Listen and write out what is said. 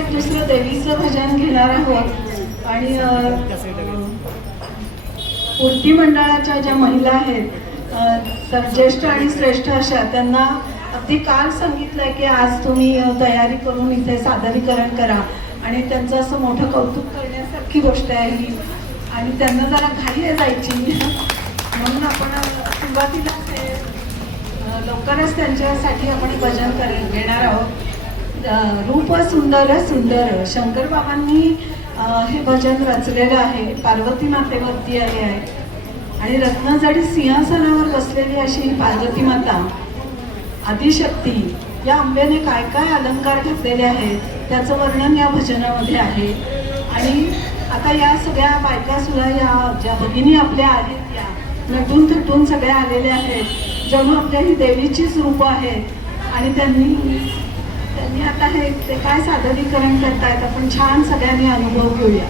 एक दुसरं देवीचं भजन घेणार आहोत. आणि अ, मूर्ती मंडळाच्या ज्या महिला आहेत तर ज्येष्ठ आणि श्रेष्ठ अशा त्यांना अगदी काल सांगितलंय की आज तुम्ही तयारी करून इथे सादरीकरण करा. आणि त्यांचं असं मोठं कौतुक करण्यासारखी गोष्ट आहे ही. आणि त्यांना जरा घाई आहे जायची. म्हणून आपण सुरुवातीला लवकरच त्यांच्यासाठी आपण भजन करेल घेणार आहोत. रूप सुंदर सुंदर. शंकर बाबांनी हे भजन रचलेलं आहे. पार्वती मातेवरती आले आहे. आणि रत्नजडी सिंहासनावर बसलेली अशी पार्वती माता आदिशक्ती या आंब्याने काय काय अलंकार घातलेले आहेत त्याचं वर्णन या भजनामध्ये आहे. आणि आता या सगळ्या बायका सुद्धा या ज्या भगिनी आपल्या आहेत या नटून थटून सगळ्या आलेल्या आहेत. जणू आपल्या ही देवीचीच रूपं आहेत. आणि त्यांनी त्यांनी आता हे ते काय सादरीकरण करतायत आपण छान सगळ्यांनी अनुभव घेऊया.